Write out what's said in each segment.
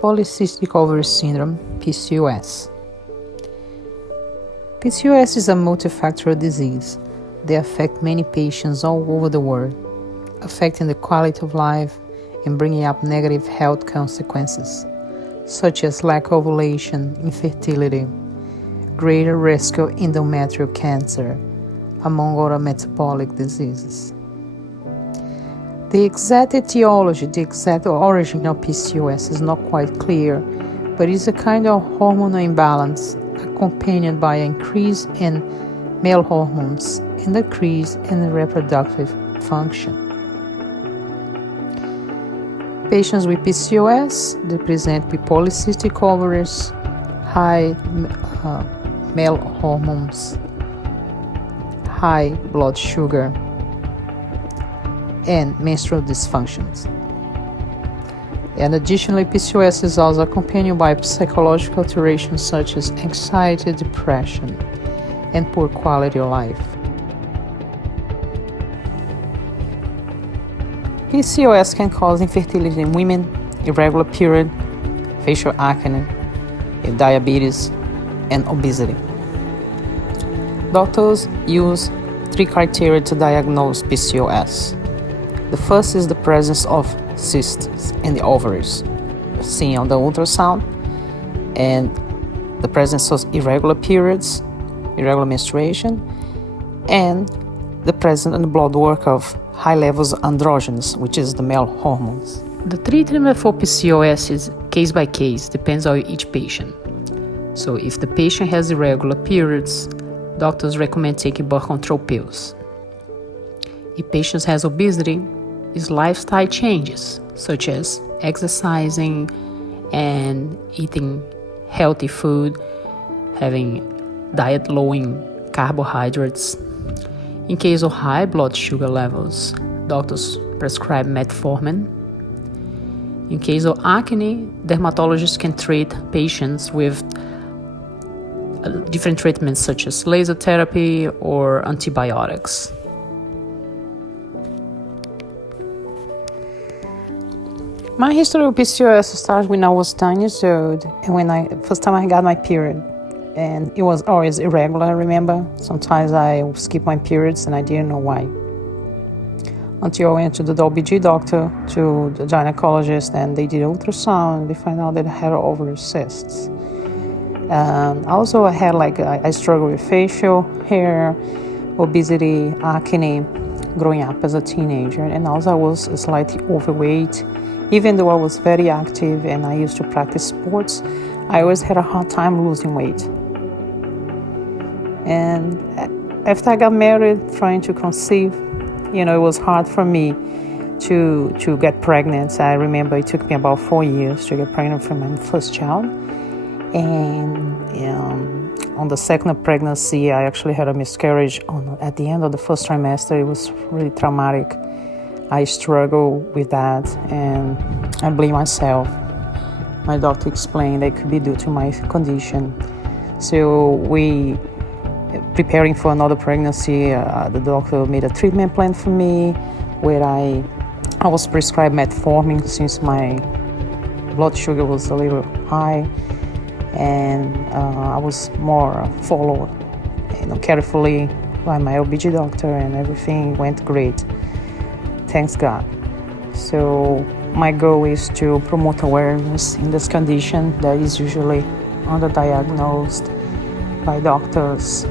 Polycystic Ovary Syndrome, PCOS. PCOS is a multifactorial disease. They affect many patients all over the world, affecting the quality of life and bringing up negative health consequences, such as lack of ovulation, infertility, greater risk of endometrial cancer, among other metabolic diseases. The exact etiology, the exact origin of PCOS is not quite clear, but it's a kind of hormonal imbalance accompanied by an increase in male hormones and decrease in reproductive function. Patients with PCOS, they present with polycystic ovaries, high male hormones, high blood sugar, and menstrual dysfunctions. And additionally, PCOS is also accompanied by psychological alterations such as anxiety, depression, and poor quality of life. PCOS can cause infertility in women, irregular period, facial acne, diabetes, and obesity. Doctors use 3 criteria to diagnose PCOS. The first is the presence of cysts in the ovaries, seen on the ultrasound, and the presence of irregular periods, irregular menstruation, and the presence in the blood work of high levels of androgens, which is the male hormones. The treatment for PCOS is case by case, depends on each patient. So if the patient has irregular periods, doctors recommend taking birth control pills. If patient has obesity, is lifestyle changes such as exercising and eating healthy food, having diet low in carbohydrates. In case of high blood sugar levels, doctors prescribe metformin. In case of acne, dermatologists can treat patients with different treatments such as laser therapy or antibiotics. My history of PCOS started when I was 9 years old, and when first time I got my period, and it was always irregular. I remember sometimes I would skip my periods, and I didn't know why. Until I went to the OBG doctor, to the gynecologist, and they did ultrasound. They found out that I had ovary cysts. Also, I had I struggled with facial hair, obesity, acne, growing up as a teenager, and also I was slightly overweight. Even though I was very active and I used to practice sports, I always had a hard time losing weight. And after I got married, trying to conceive, it was hard for me to get pregnant. I remember it took me about 4 years to get pregnant for my first child. And on the second pregnancy, I actually had a miscarriage at the end of the first trimester. It was really traumatic. I struggle with that, and I blame myself. My doctor explained it could be due to my condition. So preparing for another pregnancy, the doctor made a treatment plan for me where I was prescribed metformin since my blood sugar was a little high, and I was more followed carefully by my OBG doctor, and everything went great. Thanks God. So my goal is to promote awareness in this condition that is usually underdiagnosed by doctors,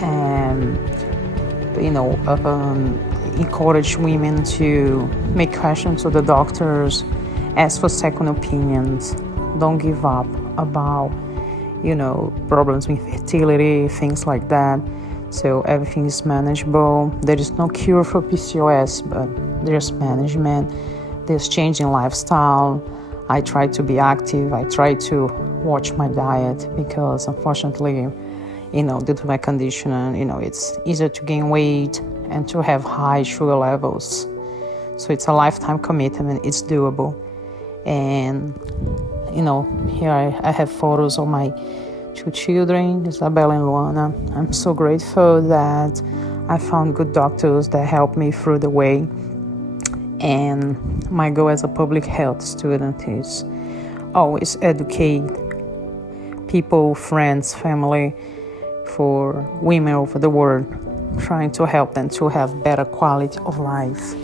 and encourage women to make questions to the doctors, ask for second opinions, don't give up about problems with fertility, things like that. So everything is manageable. There is no cure for PCOS, but there's management, there's changing lifestyle. I try to be active. I try to watch my diet because unfortunately, due to my condition, it's easier to gain weight and to have high sugar levels. So it's a lifetime commitment. It's doable. And, here I have photos of my 2 children, Isabella and Luana. I'm so grateful that I found good doctors that helped me through the way. And my goal as a public health student is always educate people, friends, family, for women over the world, trying to help them to have better quality of life.